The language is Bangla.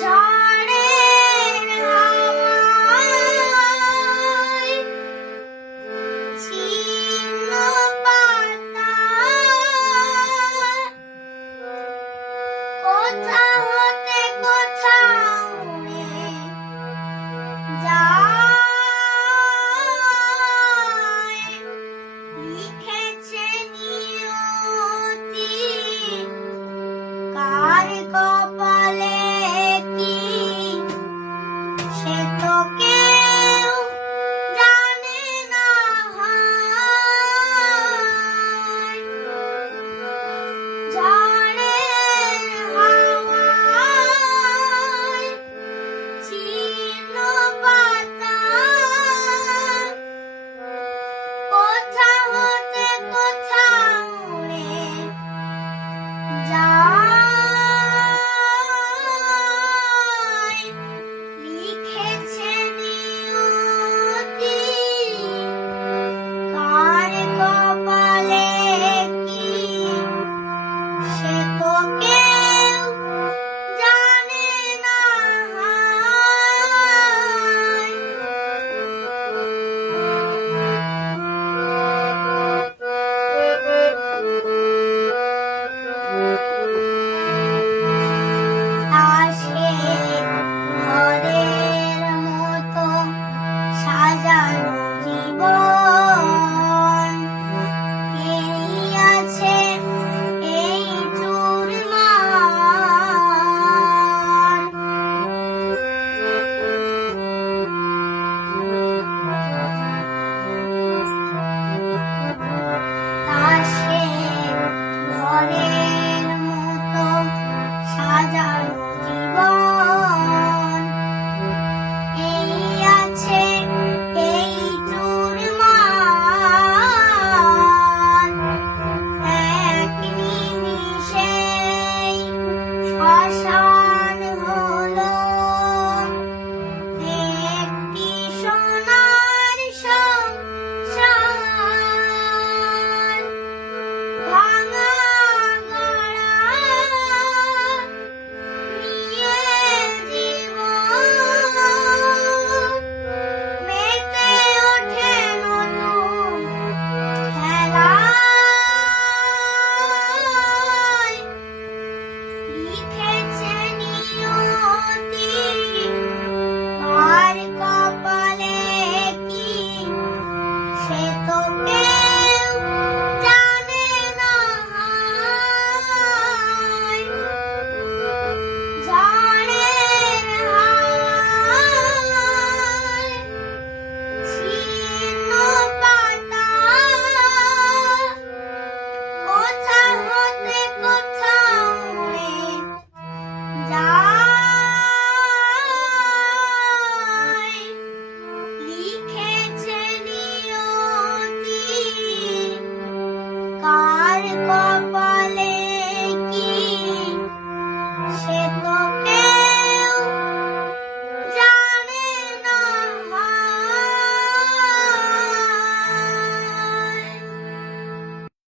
ঝড়ের হাওয়ায় ছিন্ন পাতা কোথা হতে কোথাও উড়ে যায়, লিখেছে নিয়তি কার কপালে কি সে তো কেউ জানে না হায়। ঝড়ের হাওয়ায় ছিন্ন পাতা কোথা হতে কোথাও উড়ে যায়, লিখেছে নিয়তি কার কপালে কি সে তো কেউ জানে না হায়। আসে ঘরের মতো সাজানো জীবন, এই আছে এই চুরমান। আসে ঘরের মতো সাজানো জীবন, এই আছে এই চুরমান। এক নিমিষেই শ্মশান